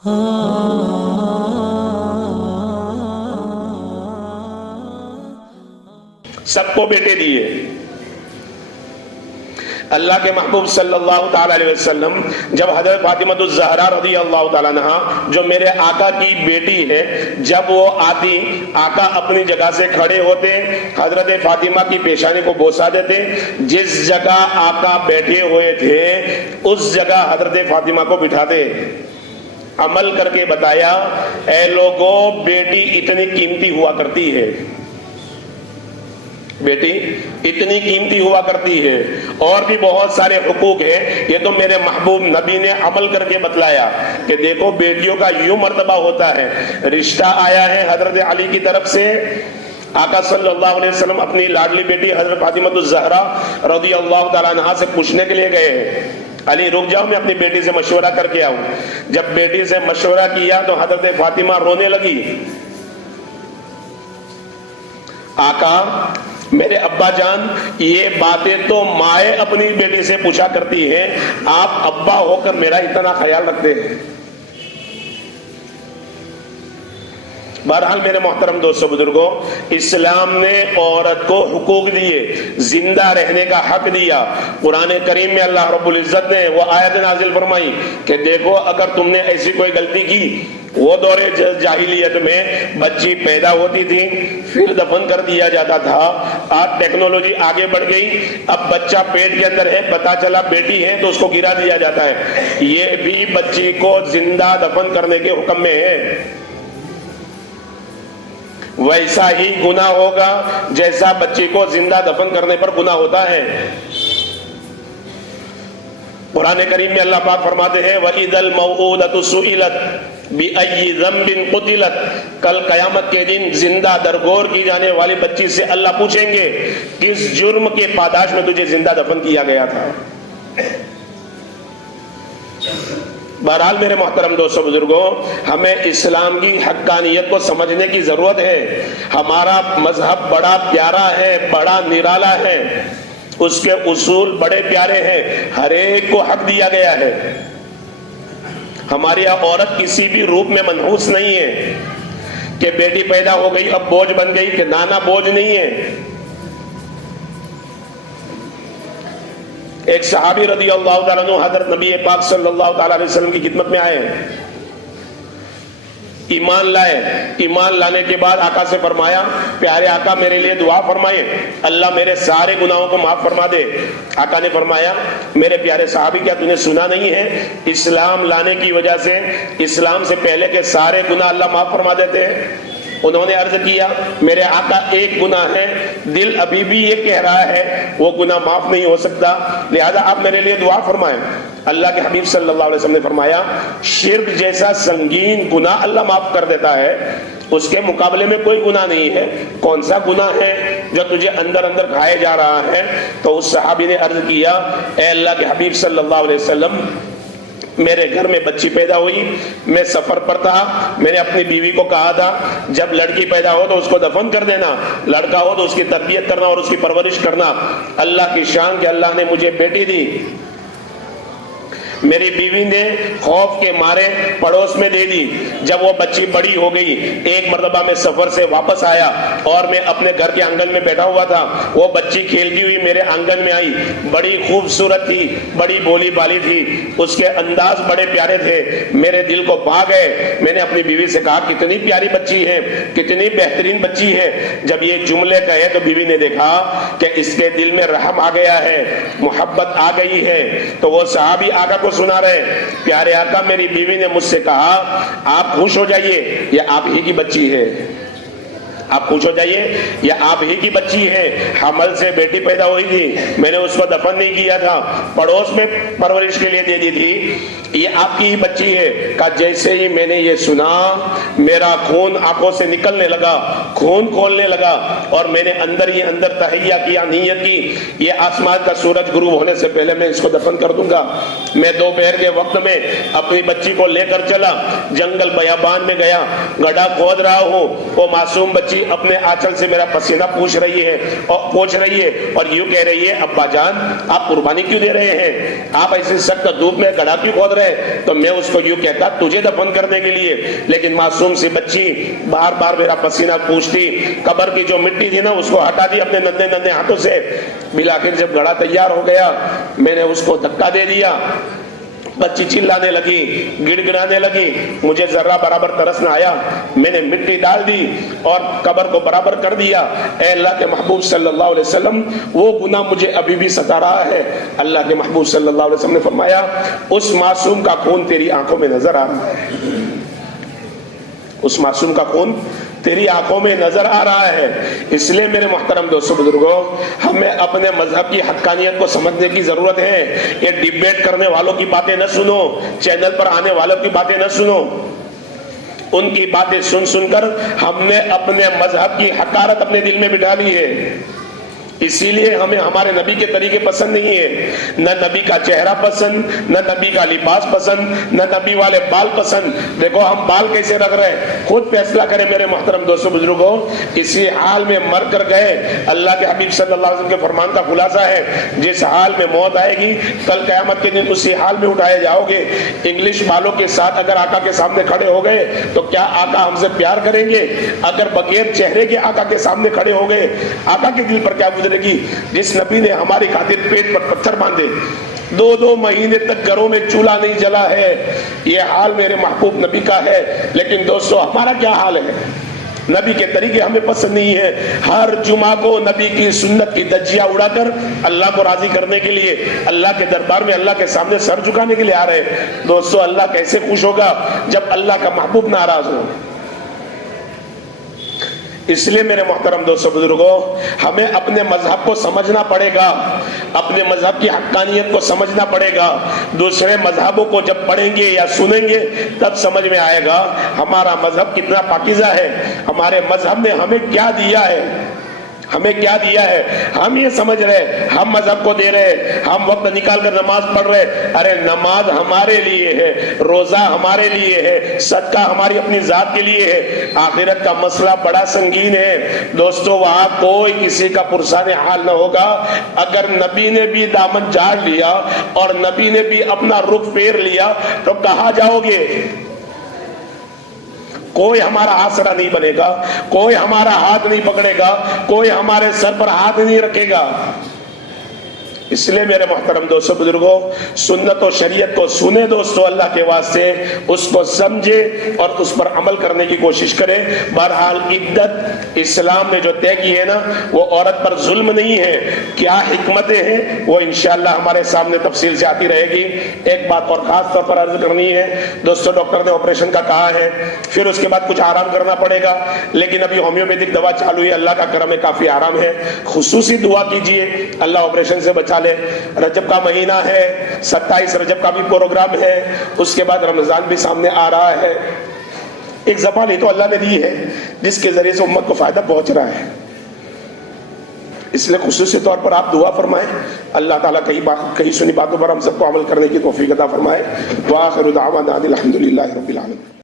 سب کو بیٹے دیے. اللہ کے محبوب صلی اللہ تعالی علیہ وسلم جب حضرت فاطمہ الزہرا رضی اللہ تعالیٰ عنہا جو میرے آقا کی بیٹی ہے جب وہ آتی، آقا اپنی جگہ سے کھڑے ہوتے، حضرت فاطمہ کی پیشانی کو بوسا دیتے، جس جگہ آقا بیٹھے ہوئے تھے اس جگہ حضرت فاطمہ کو بٹھاتے. عمل کر کے بتایا اے لوگوں بیٹی اتنی قیمتی ہوا کرتی ہے، بیٹی اتنی قیمتی ہوا کرتی ہے. اور بھی بہت سارے حقوق ہیں، یہ تو میرے محبوب نبی نے عمل کر کے بتلایا کہ دیکھو بیٹیوں کا یوں مرتبہ ہوتا ہے. رشتہ آیا ہے حضرت علی کی طرف سے، آقا صلی اللہ علیہ وسلم اپنی لاڈلی بیٹی حضرت فاطمہ الزہرا رضی اللہ تعالیٰ عنہا سے پوچھنے کے لیے گئے، علی رک جاؤ میں اپنی بیٹی سے مشورہ کر کے آؤں. جب بیٹی سے مشورہ کیا تو حضرت فاطمہ رونے لگی. آقا میرے ابا جان یہ باتیں تو مائیں اپنی بیٹی سے پوچھا کرتی ہیں، آپ ابا ہو کر میرا اتنا خیال رکھتے ہیں. بہرحال میرے محترم دوستو بزرگوں، اسلام نے عورت کو حقوق دیے، زندہ رہنے کا حق دیا. قرآن کریم میں اللہ رب العزت نے وہ آیت نازل فرمائی کہ دیکھو اگر تم نے ایسی کوئی غلطی کی، وہ دور جاہلیت میں بچی پیدا ہوتی تھی پھر دفن کر دیا جاتا تھا. آج ٹیکنالوجی آگے بڑھ گئی، اب بچہ پیٹ کے اندر ہے، پتا چلا بیٹی ہے تو اس کو گرا دیا جاتا ہے. یہ بھی بچی کو زندہ دفن کرنے کے حکم میں ہے. ویسا ہی گناہ ہوگا جیسا بچی کو زندہ دفن کرنے پر گناہ ہوتا ہے. قرآن کریم میں اللہ پاک فرماتے ہیں وَإِذَا الْمَوْءُودَةُ سُئِلَتْ بِأَيِّ ذَنبٍ قُتِلَتْ، کل قیامت کے دن زندہ درگور کی جانے والی بچی سے اللہ پوچھیں گے کس جرم کے پاداش میں تجھے زندہ دفن کیا گیا تھا. بہرحال میرے محترم دوستو بزرگوں، ہمیں اسلام کی حقانیت کو سمجھنے کی ضرورت ہے. ہمارا مذہب بڑا پیارا ہے، بڑا نرالا ہے، اس کے اصول بڑے پیارے ہیں، ہر ایک کو حق دیا گیا ہے. ہماری عورت کسی بھی روپ میں منحوس نہیں ہے کہ بیٹی پیدا ہو گئی اب بوجھ بن گئی، کہ نانا بوجھ نہیں ہے. ایک صحابی رضی اللہ تعالیٰ عنہ حضرت نبی پاک صلی اللہ تعالیٰ علیہ وسلم کی خدمت میں آئے، ایمان لائے. ایمان لانے کے بعد آقا سے فرمایا پیارے آقا میرے لیے دعا فرمائے، اللہ میرے سارے گناہوں کو معاف فرما دے. آقا نے فرمایا میرے پیارے صحابی کیا تُو نے سنا نہیں ہے اسلام لانے کی وجہ سے اسلام سے پہلے کے سارے گناہ اللہ معاف فرما دیتے ہیں. انہوں نے عرض کیا میرے آقا ایک گناہ ہے، دل ابھی بھی یہ کہہ رہا ہے وہ گناہ معاف نہیں ہو سکتا، لہذا آپ میرے لیے دعا فرمائیں. اللہ کے حبیب صلی اللہ علیہ وسلم نے فرمایا شرک جیسا سنگین گناہ اللہ معاف کر دیتا ہے، اس کے مقابلے میں کوئی گناہ نہیں ہے. کون سا گناہ ہے جو تجھے اندر اندر کھائے جا رہا ہے؟ تو اس صحابی نے عرض کیا اے اللہ کے حبیب صلی اللہ علیہ وسلم میرے گھر میں بچی پیدا ہوئی، میں سفر پر تھا، میں نے اپنی بیوی کو کہا تھا جب لڑکی پیدا ہو تو اس کو دفن کر دینا، لڑکا ہو تو اس کی تربیت کرنا اور اس کی پرورش کرنا. اللہ کی شان کہ اللہ نے مجھے بیٹی دی. میری بیوی نے خوف کے مارے پڑوس میں دے دی. جب وہ بچی بڑی ہو گئی ایک مرتبہ میں سفر سے واپس آیا اور میں اپنے گھر کے آنگن میں بیٹھا ہوا تھا، وہ بچی کھیلتی ہوئی میرے آنگن میں آئی، بڑی خوبصورت تھی، بڑی بولی بالی تھی، اس کے انداز بڑے پیارے تھے، میرے دل کو بھا گئے. میں نے اپنی بیوی سے کہا کتنی پیاری بچی ہے، کتنی بہترین بچی ہے. جب یہ جملے کہے تو بیوی نے دیکھا کہ اس کے دل میں رحم آ گیا ہے، محبت آ گئی ہے. تو وہ صحابی آقا کو سنا رہے پیارے آقا میری بیوی نے مجھ سے کہا آپ خوش ہو جائیے یہ آپ ہی کی بچی ہے، آپ خوش ہو جائیے یہ آپ ہی کی بچی ہے. حمل سے بیٹی پیدا ہوئی تھی، میں نے اس کو دفن نہیں کیا تھا، پڑوس میں پرورش کے لیے دے دی تھی، یہ آپ کی ہی بچی ہے. کہا جیسے ہی میں نے یہ سنا میرا خون آنکھوں سے نکلنے لگا، خون کھولنے لگا، اور میں نے اندر ہی اندر تہیہ کیا، نیت کی یہ آسمان کا سورج غروب ہونے سے پہلے میں اس کو دفن کر دوں گا. میں دوپہر کے وقت میں اپنی بچی کو لے کر چلا، جنگل بیابان میں گیا، گڑھا کھود رہا ہوں، وہ معصوم بچی بچی اپنے آنچل سے میرا پسینہ پوچھ رہی ہے اور یوں کہہ رہی ہے ابا جان آپ قربانی کیوں دے رہے ہیں, آپ ایسے سخت دھوپ میں گڑھا کیوں کھود رہے ہیں؟ تو میں اس کو یوں کہتا تجھے دفن کرنے کے لیے, لیکن معصوم سی بچی بار بار میرا پسینہ پوچھتی, قبر کی جو مٹی تھی نا اس کو ہٹا دی اپنے ننھے ننھے ہاتھوں سے. بالآخر جب گڑھا تیار ہو گیا میں نے اس کو دھکا دے دیا, بچی چلانے لگی, گڑ گڑانے لگی, مجھے ذرہ برابر ترس نہ آیا, میں نے مٹی ڈال دی اور قبر کو برابر کر دیا. اے اللہ کے محبوب صلی اللہ علیہ وسلم وہ گناہ مجھے ابھی بھی ستا رہا ہے. اللہ کے محبوب صلی اللہ علیہ وسلم نے فرمایا اس معصوم کا خون تیری آنکھوں میں نظر آ رہا ہے, اس معصوم کا خون تیری آنکھوں میں نظر آ رہا ہے. اس لیے میرے محترم دوستو بزرگوں, ہمیں اپنے مذہب کی حقانیت کو سمجھنے کی ضرورت ہے. یہ ڈیبیٹ کرنے والوں کی باتیں نہ سنو, چینل پر آنے والوں کی باتیں نہ سنو. ان کی باتیں سن سن کر ہم نے اپنے مذہب کی حقارت اپنے دل میں بٹھا لی ہے. اسی لیے ہمیں ہمارے نبی کے طریقے پسند نہیں ہے, نہ نبی کا چہرہ پسند, نہ نبی کا لباس پسند, نہ نبی والے بال پسند. دیکھو ہم بال کیسے رکھ رہے ہیں, خود فیصلہ کریں میرے محترم دوستو بزرگوں. اسی حال میں مر کر گئے. اللہ کے حبیب صلی اللہ علیہ وسلم کے فرمان کا خلاصہ ہے جس حال میں موت آئے گی کل قیامت کے دن اسی حال میں اٹھائے جاؤ گے. انگلش بالوں کے ساتھ اگر آقا کے سامنے کھڑے ہو گئے تو کیا آقا ہم سے پیار کریں گے؟ اگر بغیر چہرے کے آقا کے سامنے کھڑے ہو گئے آقا کے دل پر کیا گزرے گی؟ جس نبی نے ہماری خاطر پیٹ پر پتھر باندھے, 2 مہینے تک گھروں میں چولہا نہیں جلا ہے, یہ حال میرے محبوب نبی کا ہے. لیکن دوستو ہمارا کیا حال ہے؟ نبی کے طریقے ہمیں پسند نہیں ہے. ہر جمعہ کو نبی کی سنت کی دجیاں اڑا کر اللہ کو راضی کرنے کے لیے, اللہ کے دربار میں اللہ کے سامنے سر جھکانے کے لیے آ رہے ہیں. دوستو اللہ کیسے خوش ہوگا جب اللہ کا محبوب ناراض ہو؟ اس لیے میرے محترم دوستو بزرگوں, ہمیں اپنے مذہب کو سمجھنا پڑے گا, اپنے مذہب کی حقانیت کو سمجھنا پڑے گا. دوسرے مذہبوں کو جب پڑھیں گے یا سنیں گے تب سمجھ میں آئے گا ہمارا مذہب کتنا پاکیزہ ہے, ہمارے مذہب نے ہمیں کیا دیا ہے, ہمیں کیا دیا ہے. ہم یہ سمجھ رہے ہم مذہب کو دے رہے, ہم وقت نکال کر نماز پڑھ رہے. ارے نماز ہمارے لیے ہے, روزہ ہمارے لیے ہے, صدقہ ہماری اپنی ذات کے لیے ہے. آخرت کا مسئلہ بڑا سنگین ہے دوستو, وہاں کوئی کسی کا پرسان حال نہ ہوگا. اگر نبی نے بھی دامن جھاڑ لیا اور نبی نے بھی اپنا رخ پھیر لیا تو کہاں جاؤ گے؟ کوئی ہمارا آسرا نہیں بنے گا, کوئی ہمارا ہاتھ نہیں پکڑے گا, کوئی ہمارے سر پر ہاتھ نہیں رکھے گا. اس لیے میرے محترم دوستو بزرگوں, سنت و شریعت کو سنیں دوستو اللہ کے واسطے, اس کو سمجھے اور اس پر عمل کرنے کی کوشش کریں. بہرحال عدت اسلام نے جو طے کی ہے نا وہ عورت پر ظلم نہیں ہے. کیا حکمتیں ہیں وہ انشاءاللہ ہمارے سامنے تفصیل سے آتی رہے گی. ایک بات اور خاص طور پر عرض کرنی ہے دوستو, ڈاکٹر نے آپریشن کا کہا ہے, پھر اس کے بعد کچھ آرام کرنا پڑے گا, لیکن ابھی ہومیوپیتھک دوا چالو ہے, اللہ کا کرم ہے کافی آرام ہے. خصوصی دعا کیجئے اللہ آپریشن سے بچا لے. رجب کا مہینہ ہے, 27 رجب کا بھی پروگرام ہے, اس کے بعد رمضان بھی سامنے آ رہا ہے. ایک زبان ہی تو اللہ نے دی ہے جس کے ذریعے سے امت کو فائدہ پہنچ رہا ہے. اس لیے خصوصی طور پر آپ دعا فرمائیں, اللہ تعالیٰ کئی سنی باتوں پر ہم سب کو عمل کرنے کی توفیق عطا فرمائے. وآخر دعوانا الحمدللہ رب العالمین.